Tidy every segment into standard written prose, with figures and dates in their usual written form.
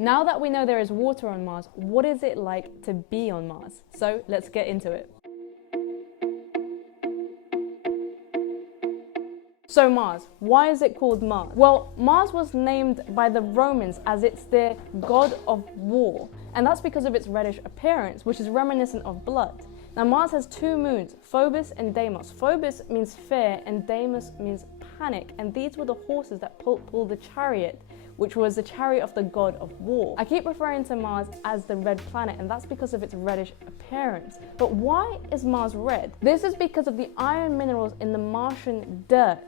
Now that we know there is water on Mars, what is it like to be on Mars? So let's get into it. So Mars, why is it called Mars? Well, Mars was named by the Romans as it's their god of war, and that's because of its reddish appearance, which is reminiscent of blood. Now Mars has two moons, Phobos and Deimos. Phobos means fear and Deimos means panic, and these were the horses that pulled the chariot, which was the chariot of the god of war. I keep referring to Mars as the red planet, and that's because of its reddish appearance. But why is Mars red? This is because of the iron minerals in the Martian dirt,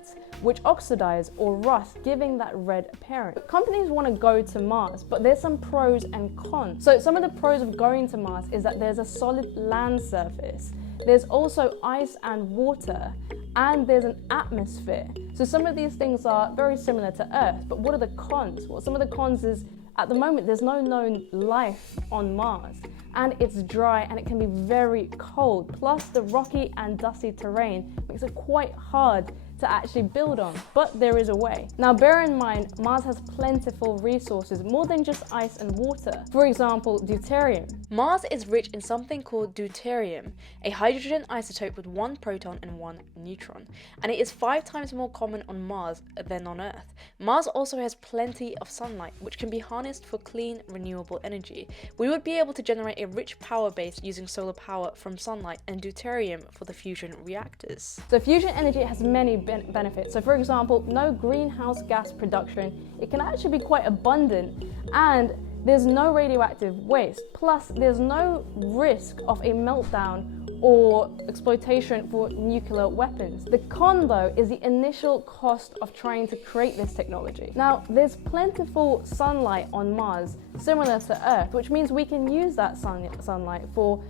which oxidize or rust, giving that red appearance. Companies want to go to Mars, but there's some pros and cons. So some of the pros of going to Mars is that there's a solid land surface. There's also ice and water, and there's an atmosphere. So some of these things are very similar to Earth, but what are the cons? Well, some of the cons is, at the moment, there's no known life on Mars, and it's dry and it can be very cold. Plus, the rocky and dusty terrain makes it quite hard to actually build on, but there is a way. Now bear in mind, Mars has plentiful resources, more than just ice and water. For example, deuterium. Mars is rich in something called deuterium, a hydrogen isotope with 1 proton and 1 neutron, and it is 5 times more common on Mars than on Earth. Mars also has plenty of sunlight, which can be harnessed for clean, renewable energy. We would be able to generate a rich power base using solar power from sunlight and deuterium for the fusion reactors. So fusion energy has many benefits. So for example, no greenhouse gas production. It can actually be quite abundant, and there's no radioactive waste. Plus, there's no risk of a meltdown or exploitation for nuclear weapons. The con, though, is the initial cost of trying to create this technology. Now, there's plentiful sunlight on Mars, similar to Earth, which means we can use that sunlight for,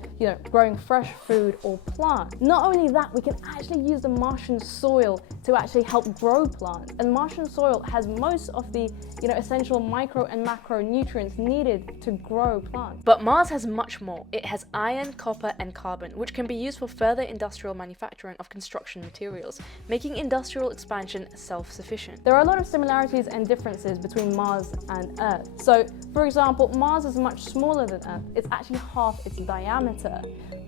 growing fresh food or plants. Not only that, we can actually use the Martian soil to actually help grow plants. And Martian soil has most of the, essential micro and macronutrients needed to grow plants. But Mars has much more. It has iron, copper, and carbon, which can be used for further industrial manufacturing of construction materials, making industrial expansion self-sufficient. There are a lot of similarities and differences between Mars and Earth. So, for example, Mars is much smaller than Earth. It's actually half its diameter.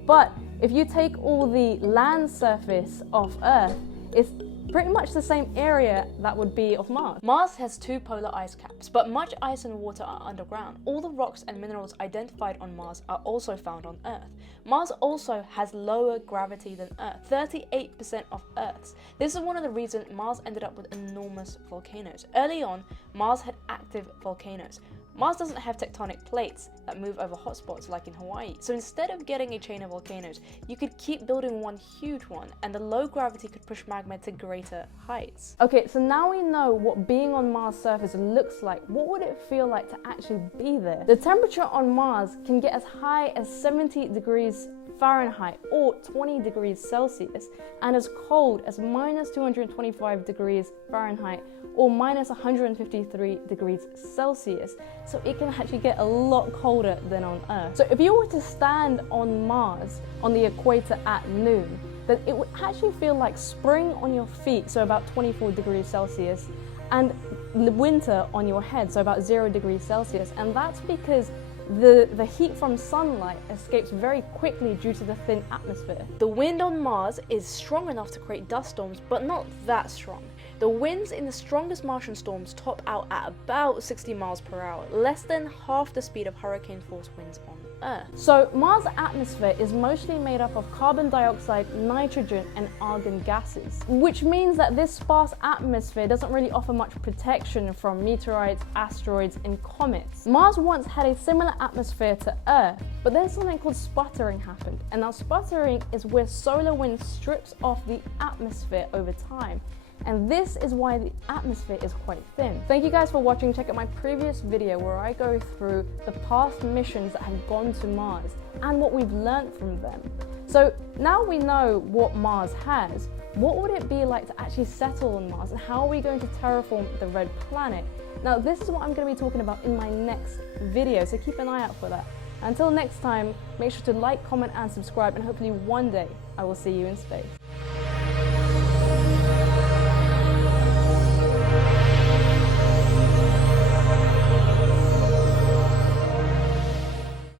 But if you take all the land surface of Earth, it's pretty much the same area that would be of Mars. Mars has 2 polar ice caps, but much ice and water are underground. All the rocks and minerals identified on Mars are also found on Earth. Mars also has lower gravity than Earth, 38% of Earth's. This is one of the reasons Mars ended up with enormous volcanoes. Early on, Mars had active volcanoes. Mars doesn't have tectonic plates that move over hotspots like in Hawaii, so instead of getting a chain of volcanoes, you could keep building one huge one, and the low gravity could push magma to greater heights. Okay, so now we know what being on Mars' surface looks like. What would it feel like to actually be there? The temperature on Mars can get as high as 70 degrees Fahrenheit or 20 degrees Celsius, and as cold as minus 225 degrees Fahrenheit or minus 153 degrees Celsius. So it can actually get a lot colder than on Earth. So if you were to stand on Mars on the equator at noon, then it would actually feel like spring on your feet, so about 24 degrees Celsius, and winter on your head, so about 0 degrees Celsius. And that's because the heat from sunlight escapes very quickly due to the thin atmosphere. The wind on Mars is strong enough to create dust storms, but not that strong. The winds in the strongest Martian storms top out at about 60 miles per hour, less than half the speed of hurricane force winds on Earth. So Mars' atmosphere is mostly made up of carbon dioxide, nitrogen, and argon gases, which means that this sparse atmosphere doesn't really offer much protection from meteorites, asteroids, and comets. Mars once had a similar atmosphere to Earth, but then something called sputtering happened. And now sputtering is where solar wind strips off the atmosphere over time. And this is why the atmosphere is quite thin. Thank you guys for watching. Check out my previous video where I go through the past missions that have gone to Mars and what we've learned from them. So now we know what Mars has. What would it be like to actually settle on Mars, and how are we going to terraform the red planet? Now this is what I'm going to be talking about in my next video, so keep an eye out for that. Until next time, make sure to like, comment, and subscribe, and hopefully one day I will see you in space.